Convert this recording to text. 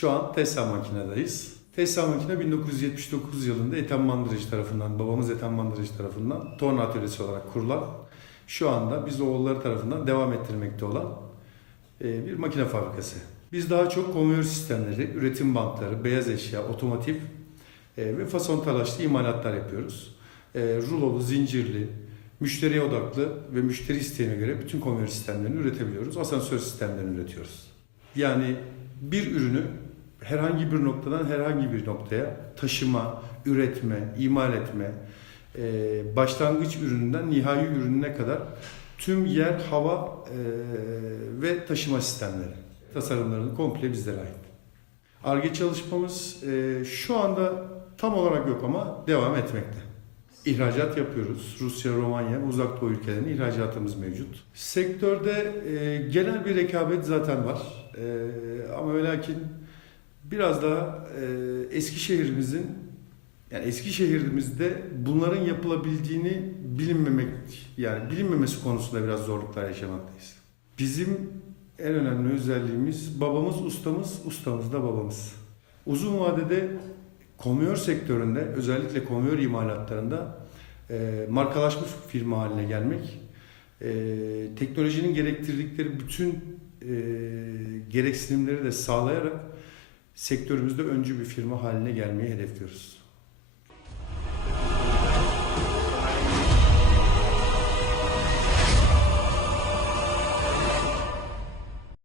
Şu an Tesla makinedayız. Tesla makine 1979 yılında Ethem Mandıracı tarafından, babamız Ethem Mandıracı tarafından torna atölyesi olarak kurulan, şu anda biz oğulları tarafından devam ettirmekte olan bir makine fabrikası. Biz daha çok konveyör sistemleri, üretim bantları, beyaz eşya, otomotiv ve fason talaşlı imalatlar yapıyoruz. Rulolu, zincirli, müşteriye odaklı ve müşteri isteğine göre bütün konveyör sistemlerini üretebiliyoruz. Asansör sistemlerini üretiyoruz. Yani bir ürünü herhangi bir noktadan herhangi bir noktaya taşıma, üretme, imal etme, başlangıç ürününden nihai ürününe kadar tüm yer, hava ve taşıma sistemleri tasarımlarını komple bizlere ait. Ar-Ge çalışmamız şu anda tam olarak yok ama devam etmekte. İhracat yapıyoruz. Rusya, Romanya, Uzak Doğu ülkelerine ihracatımız mevcut. Sektörde genel bir rekabet zaten var. Ama ve lakin biraz daha Eskişehir'imizde bunların yapılabildiğini bilinmemesi konusunda biraz zorluklar yaşamaktayız. Bizim en önemli özelliğimiz babamız ustamız, ustamız da babamız. Uzun vadede konveyör sektöründe, özellikle konveyör imalatlarında markalaşmış firma haline gelmek, teknolojinin gerektirdikleri bütün gereksinimleri de sağlayarak sektörümüzde öncü bir firma haline gelmeyi hedefliyoruz.